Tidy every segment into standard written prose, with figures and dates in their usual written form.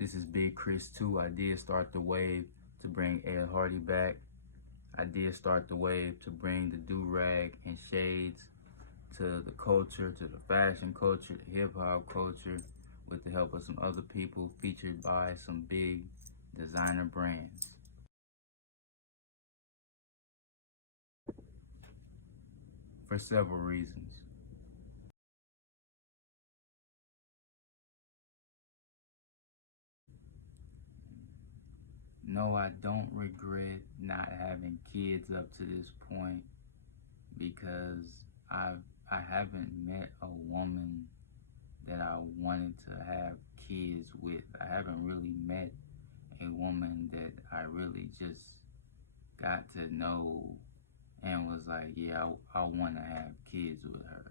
This is Biig Kriis too. I did start the wave to bring Ed Hardy back. I did start the wave to bring the do-rag and shades to the culture, to the fashion culture, the hip-hop culture, with the help of some other people, featured by some big designer brands. For several reasons. No, I don't regret not having kids up to this point, because I haven't met a woman that I wanted to have kids with. I haven't really met a woman that I really just got to know and was like, yeah, I want to have kids with her.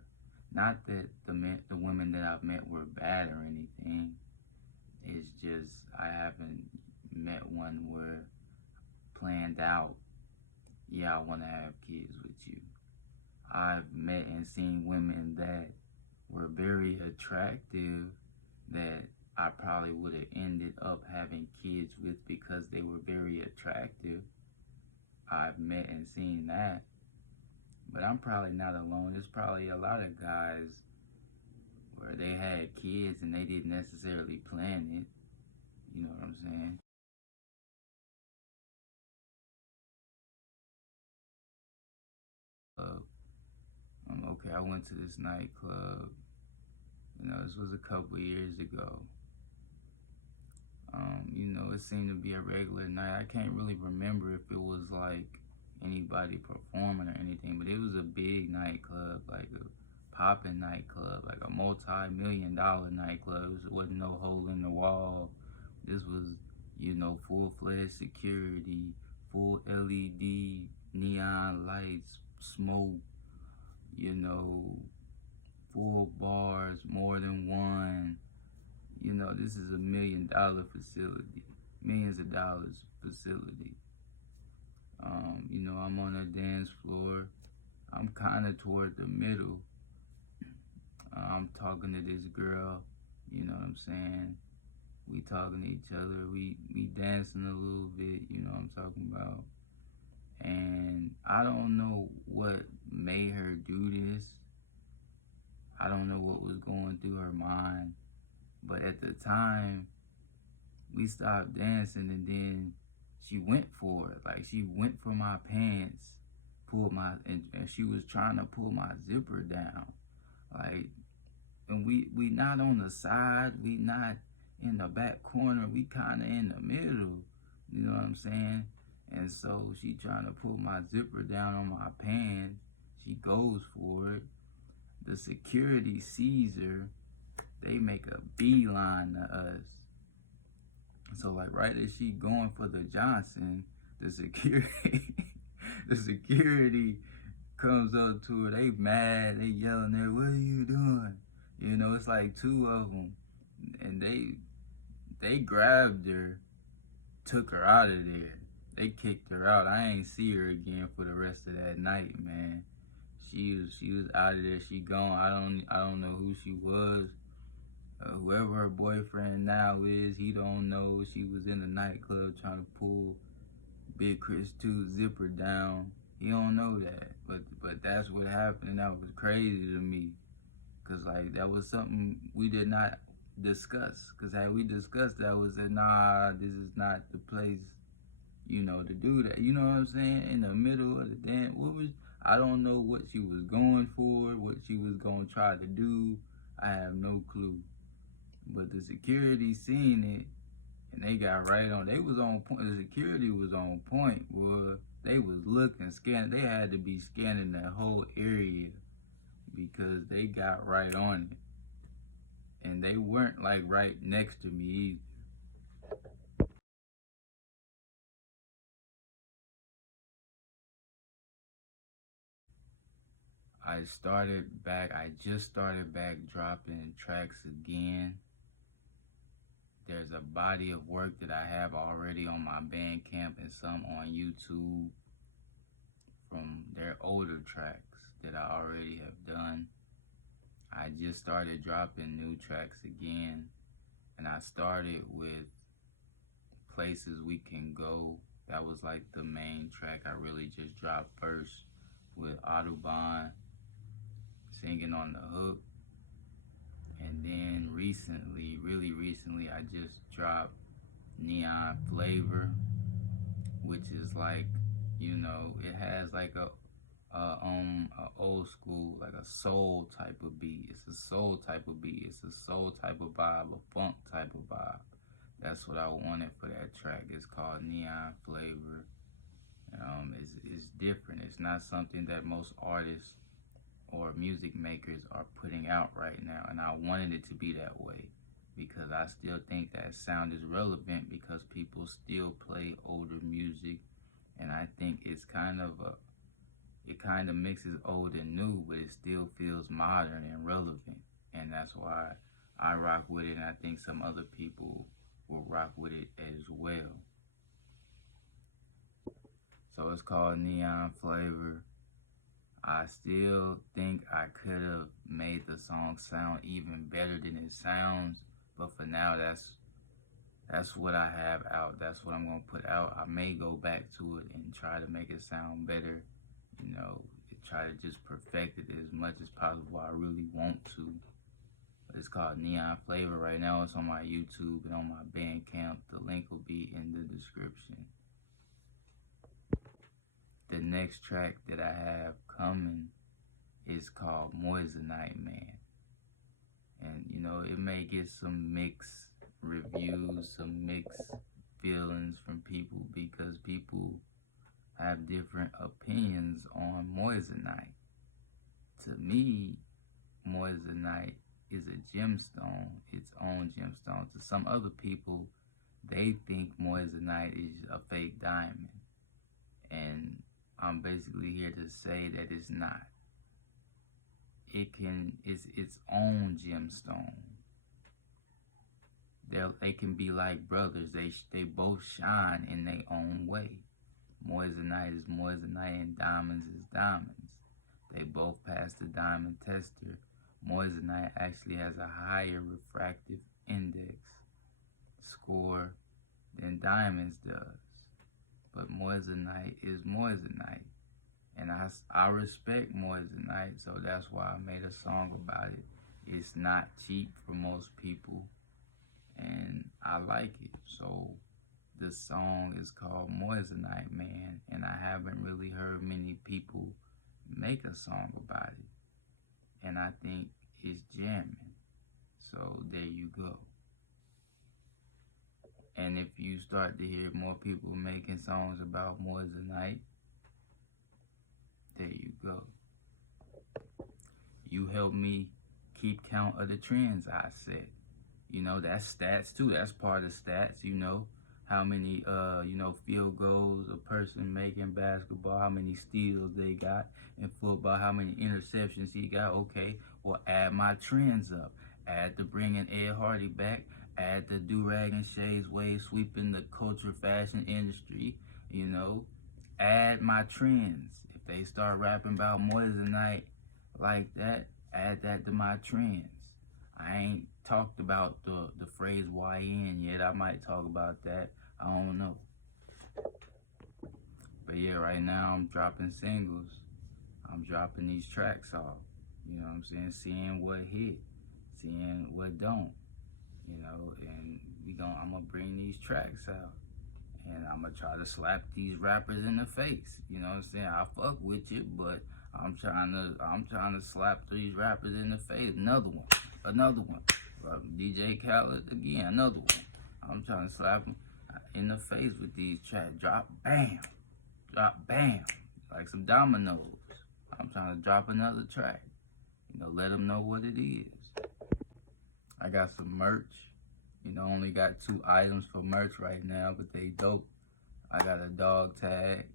Not that the women that I've met were bad or anything. It's just I haven't met one where planned out, yeah, I want to have kids with you. I've met and seen women that were very attractive that I probably would have ended up having kids with because they were very attractive. I've met and seen that. But I'm probably not alone. There's probably a lot of guys where they had kids and they didn't necessarily plan it. You know what I'm saying? Okay, I went to this nightclub. This was a couple years ago. It seemed to be a regular night. I can't really remember if it was like anybody performing or anything, but it was a big nightclub, like a popping nightclub, like a multi-million-dollar nightclub. There wasn't no hole in the wall. This was, full-fledged security, full LED, neon lights, smoke, full bars, more than one. This is $1 million facility, millions of dollars facility. I'm on a dance floor. I'm kind of toward the middle. I'm talking to this girl, you know what I'm saying? We talking to each other. We dancing a little bit, you know what I'm talking about? And I don't know what made her do this. I don't know what was going through her mind. But at the time, we stopped dancing and then she went for it. Like, she went for my pants, and she was trying to pull my zipper down. Like, and we not on the side, we not in the back corner, we kind of in the middle, you know what I'm saying? And so she trying to pull my zipper down on my pants. She goes for it. The security sees her. They make a beeline to us. So like right as she going for the Johnson, the security comes up to her. They mad, they yelling there, what are you doing? It's like two of them. And they grabbed her, took her out of there. They kicked her out. I ain't see her again for the rest of that night, man. She was out of there. She gone. I don't know who she was. Whoever her boyfriend now is, he don't know. She was in the nightclub trying to pull Biig Kriis 2 zipper down. He don't know that, but that's what happened, and that was crazy to me, cause like that was something we did not discuss. Cause had we discussed that, was that nah, this is not the place, to do that. You know what I'm saying? In the middle of the dance, I don't know what she was going for, what she was gonna try to do. I have no clue. But the security seen it, and they got right on. They was on point. The security was on point, boy. They was looking, scanning. They had to be scanning that whole area because they got right on it. And they weren't like right next to me either. I just started back dropping tracks again. There's a body of work that I have already on my Bandcamp and some on YouTube from their older tracks that I already have done. I just started dropping new tracks again, and I started with Places We Can Go. That was like the main track I really just dropped first, with Audubon singing on the hook. And then really recently, I just dropped Neon Flavor, which is like, it has like a old school, like a soul type of beat. It's a soul type of beat. It's a soul type of vibe, a funk type of vibe. That's what I wanted for that track. It's called Neon Flavor. It's different. It's not something that most artists or music makers are putting out right now, and I wanted it to be that way because I still think that sound is relevant because people still play older music, and I think it kind of mixes old and new, but it still feels modern and relevant, and that's why I rock with it, and I think some other people will rock with it as well. So it's called Neon Flavor. I still think I could have made the song sound even better than it sounds, but for now, that's what I have out. That's what I'm gonna put out. I may go back to it and try to make it sound better, try to just perfect it as much as possible. I really want to. But it's called Neon Flavor right now. It's on my YouTube and on my Bandcamp. The link will be in the description. The next track that I have coming is called Moissanite Man. And, it may get some mixed reviews, some mixed feelings from people because people have different opinions on Moissanite. To me, Moissanite is a gemstone, its own gemstone. To some other people, they think Moissanite is a fake diamond. And I'm basically here to say that it's not. It's its own gemstone. They can be like brothers. They both shine in their own way. Moissanite is moissanite and diamonds is diamonds. They both pass the diamond tester. Moissanite actually has a higher refractive index score than diamonds does. But moissanite is moissanite. And I respect moissanite, so that's why I made a song about it. It's not cheap for most people, and I like it. So the song is called Moissanite Man, and I haven't really heard many people make a song about it. And I think it's jamming. So there you go. And if you start to hear more people making songs about Moissanite, there you go. You help me keep count of the trends I set. That's stats too. That's part of stats, how many, field goals a person making in basketball, how many steals they got in football, how many interceptions he got. Okay, well, add my trends up. Add the bringing Ed Hardy back. Add the do-rag and shades wave sweeping the culture fashion industry. Add my trends. If they start rapping about Moissanite like that, add that to my trends. I ain't talked about the phrase YN yet. I might talk about that. I don't know. But yeah, right now I'm dropping singles. I'm dropping these tracks off. You know what I'm saying? Seeing what hit, seeing what don't. And I'm gonna bring these tracks out. And I'm gonna try to slap these rappers in the face. You know what I'm saying? I fuck with you, but I'm trying to slap these rappers in the face. Another one. DJ Khaled again, another one. I'm trying to slap them in the face with these tracks. Drop bam, like some dominoes. I'm trying to drop another track. Let them know what it is. I got some merch. Only got 2 items for merch right now, but they dope. I got a dog tag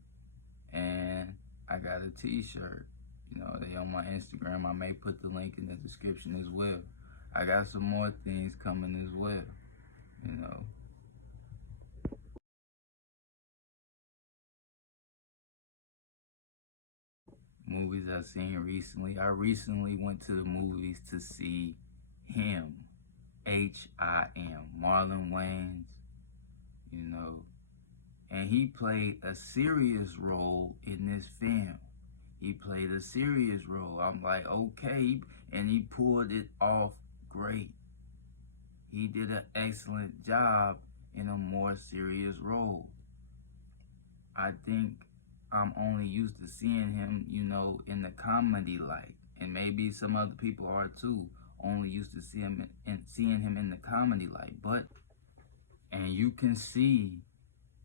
and I got a t-shirt. They on my Instagram. I may put the link in the description as well. I got some more things coming as well, Movies I've seen recently. I recently went to the movies to see Him. H-I-M. Marlon Wayans. you know. And he played a serious role in this film. He played a serious role. I'm like, okay, and he pulled it off great. He did an excellent job in a more serious role. I think I'm only used to seeing him, you know, in the comedy light, and maybe some other people are too. Only used to seeing him in the comedy light, and you can see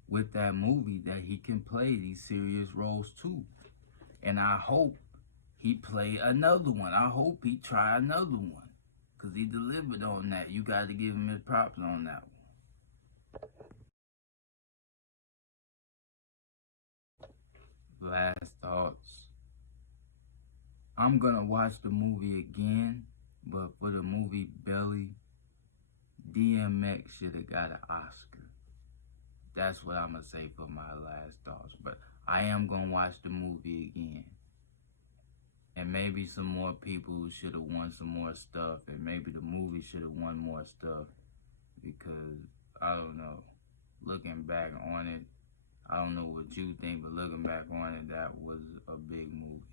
with that movie that he can play these serious roles too. And I hope he play another one. I hope he try another one, cause he delivered on that. You got to give him his props on that one. Last thoughts. I'm gonna watch the movie again, but for the movie Belly, DMX should have got an Oscar. That's what I'm gonna say for my last thoughts. But I am gonna watch the movie again. And maybe some more people should have won some more stuff, and maybe the movie should have won more stuff, because I don't know. Looking back on it, I don't know what you think, but looking back on it, that was a big movie.